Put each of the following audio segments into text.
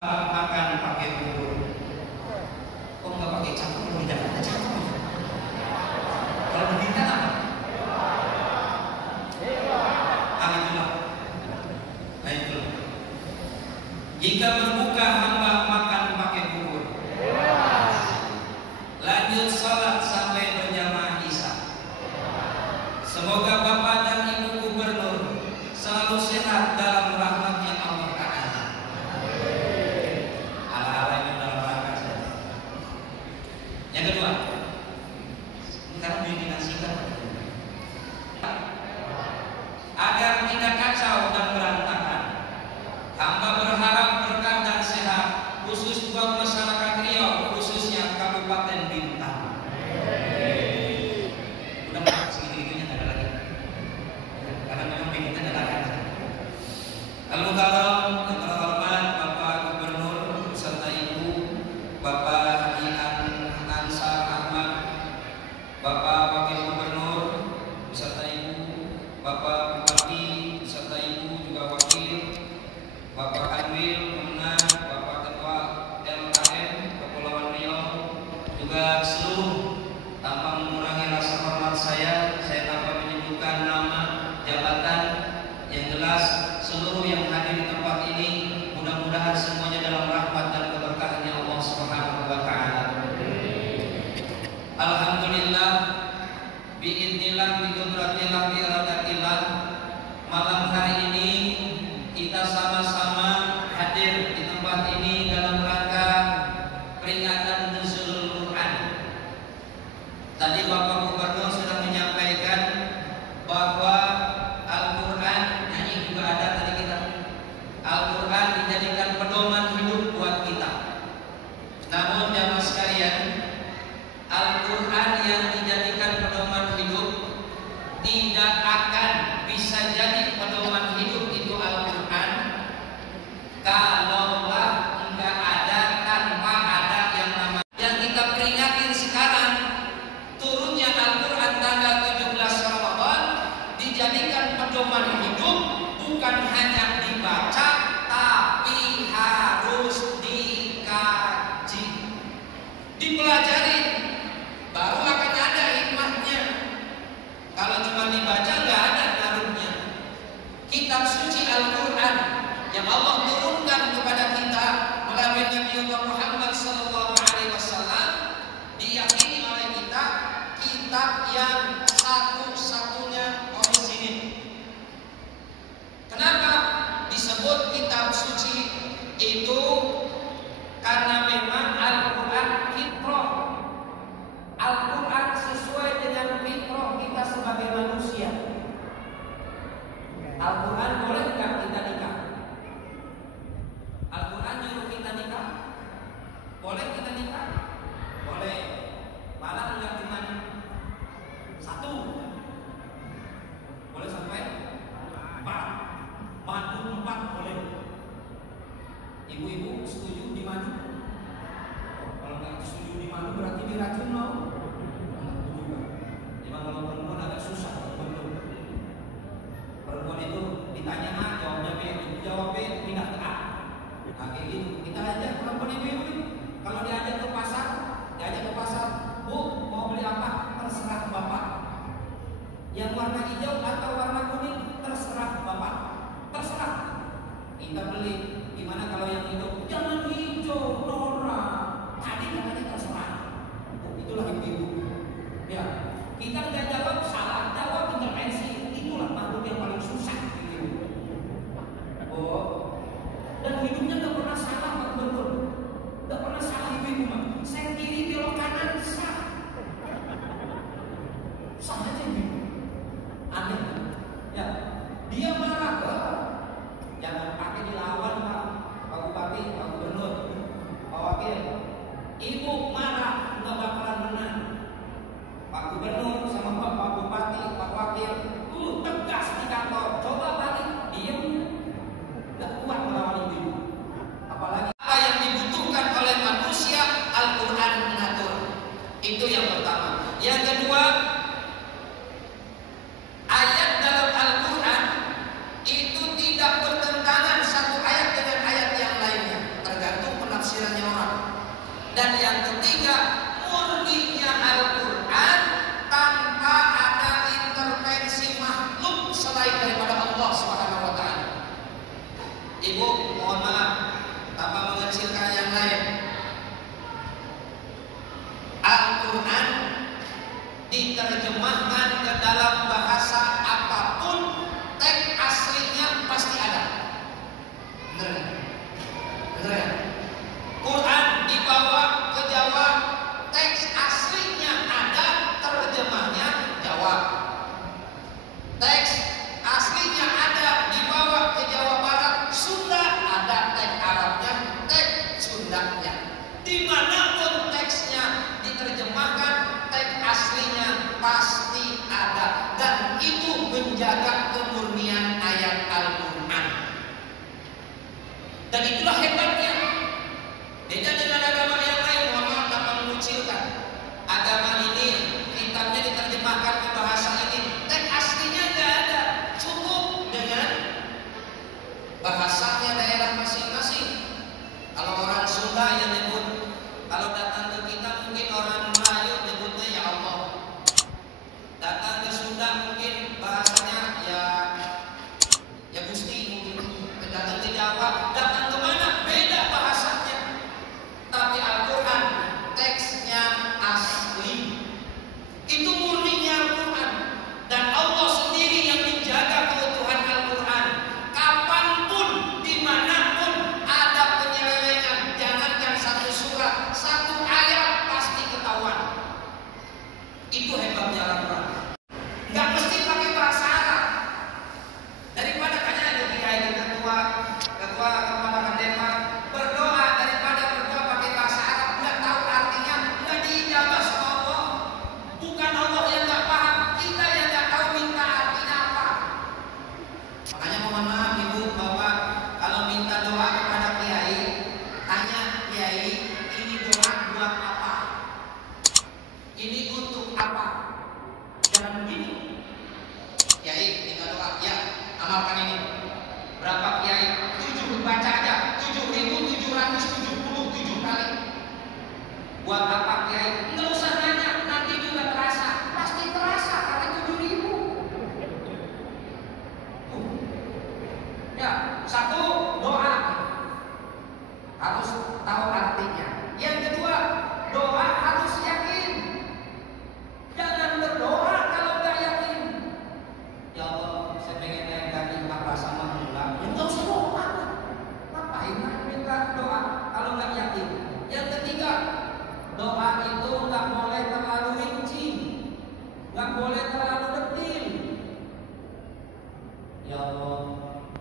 makan pakai bubur. Kok nggak pakai cangkul? Kalau tidak ada cangkul. Kalau berdita apa? Itulah. Nah itulah. Jika berbuka hamba makan pakai bubur. Lanjut salat sampai berjamaah isya. Semoga Bapak dan Ibu Gubernur selalu sehat dalam rahmatnya Allah Ta'ala. Ala-ala ini dalam rangka saja. Yang kedua, sekarang didinasikan agar tidak kacau dan berantakan. Hamba berharap berkah dan sehat khusus buat masyarakat Riau, khususnya Kabupaten Bintang. Udah segini-gininya nggak ada lagi, karena memang Bintang ada lagi. Al-Mukarram yang terhormat Bapak Gubernur beserta Ibu, Bapak Haji Ansar Ahmad, Bapak Wakil Gubernur beserta Ibu, Bapak Bupati beserta Ibu juga Wakil, Bapak Anwil Kemenang, Bapak Ketua LKM Kepulauan Riau, juga seluruh, tanpa mengurangi rasa hormat saya tanpa menyebutkan nama, jabatan, yang jelas seluruh yang hadir di tempat ini mudah-mudahan semuanya dalam rahmat dan keberkahannya Allah Subhanahu wa Ta'ala. Alhamdulillah, biidznillah, biqudratillah, biiradatillah, malam hari ini kita sama-sama hadir di tempat ini dalam rangka peringatan Nuzulul Quran. Tadi Bapak Gubernur sudah menyampaikan bahwa Al-Quran, nyanyi juga ada tadi kita, Al-Quran dijadikan pedoman hidup buat kita. Namun jamaah sekalian, Al-Quran yang dijadikan pedoman hidup tidak akan bisa jadi pedoman hidup itu Al-Quran kalaulah enggak ada, tanpa ada yang namanya yang kita peringatin sekarang, turunnya Al-Quran tanggal 17 Ramadan dijadikan pedoman hidup, bukan hanya dibaca tapi harus dikaji, dipelajari, baru akan ada hikmahnya. Kalau cuma dibaca nggak ada ngaruhnya. Kitab suci Al-Quran yang Allah turunkan kepada kita melalui Nabiullah Muhammad SAW diyakini oleh kita kitab yang satu-satunya orisinil. Kenapa disebut kitab suci itu? Karena memang Al-Quran fitrah. Al-Quran sesuai dengan fitrah kita sebagai manusia. Al-Quran boleh nggak kita nikah? Al-Quran nyuruh kita nikah? Boleh kita nikah? Boleh. Malah nggak cuma satu, boleh sampai 4. Madu 4 boleh. Ibu-ibu setuju di madu? Kalau nggak setuju di madu berarti diracun mau? Memang kalau perempuan agak susah betul. Perempuan itu ditanya A, jawabnya B, jawab B, tidak ke A. Nah kayak gitu. Kita ajak perempuan ibu-ibu, kalau diajak ke pasar, Bu, mau beli apa? Terserah Bapak. Yang warna hijau atau warna kuning, terserah Bapak. Terserah. Kita beli. Gimana kalau yang hijau? Jangan hijau, Nora. Tadi katanya terserah. Itulah ibu-ibu. Ya, kita nggak jawab salah, jawab intervensi. Itulah makhluk yang paling susah. Oh, dan hidupnya nggak pernah salah, Pak Betul. Nggak pernah salah ibu-ibu, Pak. Saya kiri belok kanan sah. Sah aja ibu. Aneh. Ya, dia marah ke. Jangan pakai dilawan, Pak. Pak Bupati, Pak Gubernur, Pak Wakil. Ibu marah, nggak bakalan menang. Pak Gubernur sama Pak Bupati, Pak Wakil, tegas di kantor. Coba balik, diem, nggak kuat melawan ibu. Apalagi apa yang dibutuhkan oleh manusia, Al-Quran mengatur. Itu yang pertama. Yang kedua, ayat dalam Al-Quran itu tidak bertentangan satu ayat dengan ayat yang lainnya. Tergantung Dan yang ketiga, murninya Al-Quran tanpa ada intervensi makhluk selain daripada Allah Subhanahu wa Ta'ala. Ibu, mohon maaf, tanpa mengecilkan yang lain, Al-Quran diterjemahkan ke dalam bahasa apapun, teks aslinya pasti ada. Benar kan? Benar kan? Quran dibawa ke Jawa, teks aslinya ada, terjemahnya Jawa. Teks aslinya ada dibawa ke Jawa Barat, Sunda ada teks Arabnya, teks Sundanya. Dimanapun teksnya diterjemahkan, teks aslinya pasti ada, dan itu menjaga kemurnian ayat Al-Quran. Dan itulah hebatnya. Beda dengan agama yang lain, mohon maaf tanpa mengucilkan. Agama ini kitabnya diterjemahkan ke bahasa ini, teks aslinya nggak ada, cukup dengan bahasanya daerah masing-masing. Kalau orang Sunda yang nyebut, kalau datang ke kita mungkin orang Melayu nyebutnya ya Allah. Datang ke Sunda mungkin bahasanya ya Gusti mungkin. Datang ke Jawa, datang ke mana beda bahasanya. Tapi Al-Quran teksnya asli. Itu murninya Al-Quran. Dan Allah sendiri yang menjaga keutuhan Al-Quran. Kapanpun, dimanapun ada penyelewengan, jangankan satu surat, satu ayat pasti ketahuan. Itu hebatnya Al-Quran. Gak mesti pakai bahasa Arab. Daripada kayaknya ada ketua kepala Denmark berdoa, daripada berdoa pakai bahasa Arab nggak tahu artinya, nggak diijabah sama Allah. Bukan Allah yang nggak paham, kita yang nggak tahu minta artinya apa. Makanya mohon maaf ibu bapak, kalau minta doa kepada kiai, tanya kiai, ini doa buat apa? Ini untuk apa? Jangan begini. Kiai minta doa, ya amalkan ini. Berapa kiai? 7, baca aja 7.777 kali. Buat apa kiai? Nggak usah nanya, nanti juga terasa. Pasti terasa karena 7.000. Ya, satu doa harus tahu artinya. Yang kedua, doa harus yakin. Jangan berdoa kalau nggak yakin. Ya Allah, saya pengen naik kaki apa sama pulang. Ya nggak usah doa. Ngapain minta doa kalau nggak yakin? Yang ketiga, doa itu nggak boleh terlalu rinci, nggak boleh terlalu detil. Ya Allah,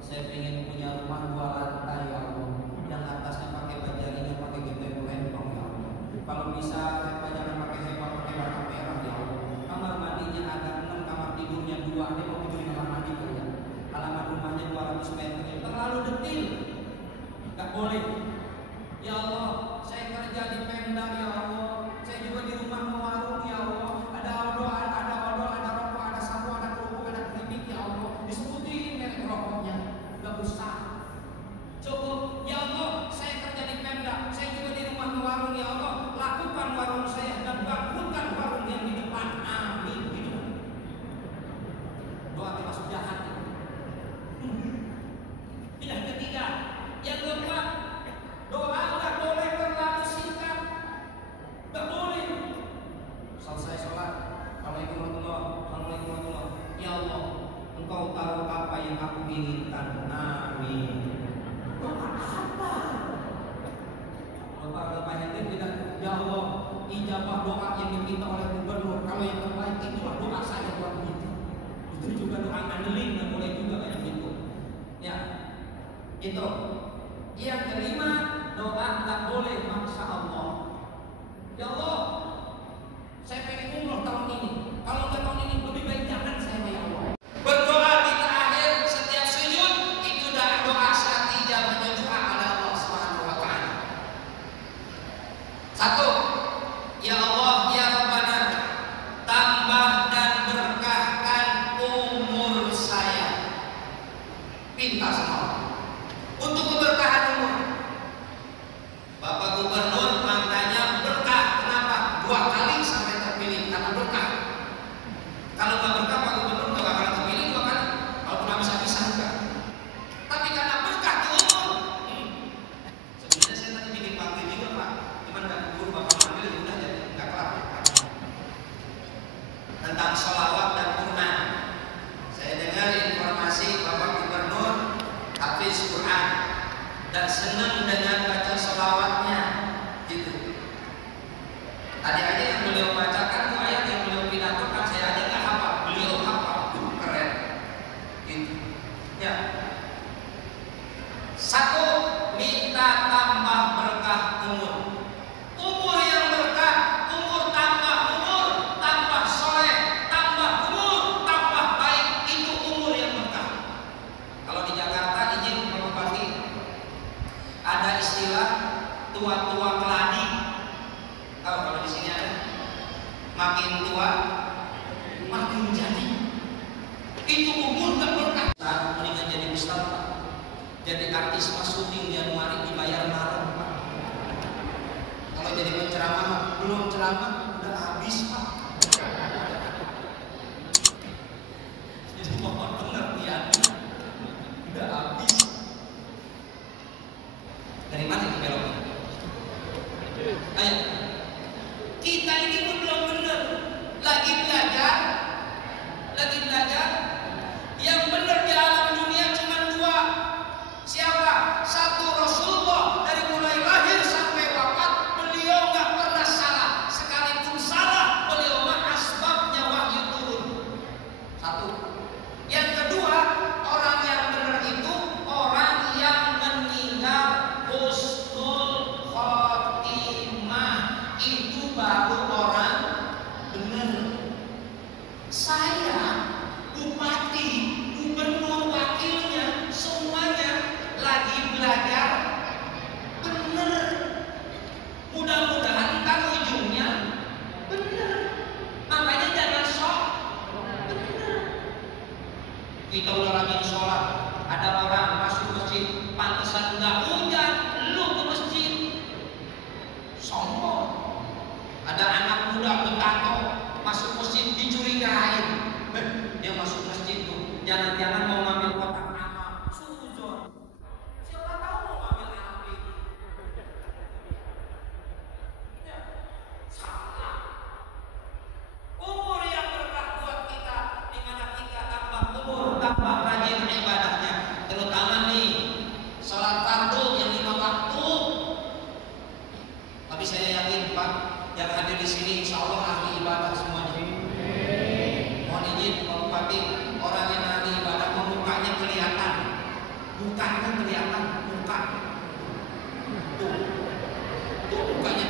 saya pengen punya rumah 2 lantai ya Allah, yang atasnya pakai bajarinya pakai gembel lempong ya Allah. Kalau bisa jangan pakai sepak, pakai bata merah ya Allah. Kamar mandinya ada 6, kamar tidurnya 2, dia mau bikin kamar mandi ya. Halaman rumahnya 200 meter, terlalu detil, nggak boleh. Ya Allah, saya kerja di Pemda ya Allah, saya juga di rumah warung ya Allah, ada odol, ada rokok, ada sapu, ada kerupuk, ada keripik ya Allah, disebutin merek rokoknya, nggak usah. Cukup, ya Allah, saya kerja di Pemda, saya juga di rumah warung ya Allah, lakukan warung saya dan bangkrutkan warung yang di depan, amin. Gitu. Doa termasuk jahat. Yang ketiga, yang keempat, doa nggak boleh terlalu singkat, nggak boleh. Selesai sholat, Assalamualaikum warahmatullahi. Ya Allah, Engkau tahu apa yang aku inginkan, amin. Doa apa? Bapak Hendrik tidak, ya Allah, ijabah doa yang diminta oleh gubernur. Kalau yang terbaik itulah doa saya buat begitu. Itu juga doa andelin, nggak boleh juga kayak gitu. Ya, itu. Yang kelima, doa nggak boleh maksa Allah. Ya Allah, saya pengen umroh tahun ini. Kalau nggak tahun ini, lebih baik jangan saya ya Allah. Berdoa di terakhir setiap sujud itu doa saat ijabahnya doa pada Allah Subhanahu wa Ta'ala. Satu, ya Allah, ya Rabbana, tambah dan berkahkan umur saya. Pinta sama Allah untuk keberkahan umur. Bapak Gubernur makanya tua-tua keladi. Tahu kalau di sini ada? Makin tua, makin jadi. Itu umur gak berkah. Saat mendingan jadi ustaz, Pak. Jadi artis pas syuting Januari dibayar Maret, Pak. Kalau jadi penceramah, belum ceramah udah habis, Pak. Jadi mohon pengertian, udah habis. Dari mana itu beloknya? Ayo, kita ini pun belum benar. Lagi belajar. Yang benar di alam dunia cuma dua. Siapa? Satu, Rasulullah. Dari mulai lahir sampai wafat, beliau nggak pernah salah. Sekalipun salah, beliau mah asbabnya wahyu turun. Satu. Yang kedua, orang yang benar itu orang yang meninggal husnul khotimah. Itu baru orang benar. Saya, bupati, gubernur, wakilnya, semuanya lagi belajar benar. Mudah-mudahan kan ujungnya benar. Makanya jangan sok benar. Kita udah rajin sholat, ada orang masuk masjid, pantesan nggak hujan, lu ke masjid, sombong. Ada anak muda betato masuk masjid dicurigain. Dia masuk masjid tuh, jangan-jangan mau ngambil kotak nama, suzon. Siapa tahu mau ngambil anak itu? Ya, salah. Umur yang berkah buat kita, di mana kita tambah umur, tambah rajin ibadahnya. Terutama nih, sholat fardu yang 5 waktu. Tapi saya yakin Pak, yang hadir di sini insya Allah ahli ibadah semuanya. Mohon izin Pak Bupati, orang yang ahli ibadah mukanya kelihatan, muka. Tuh mukanya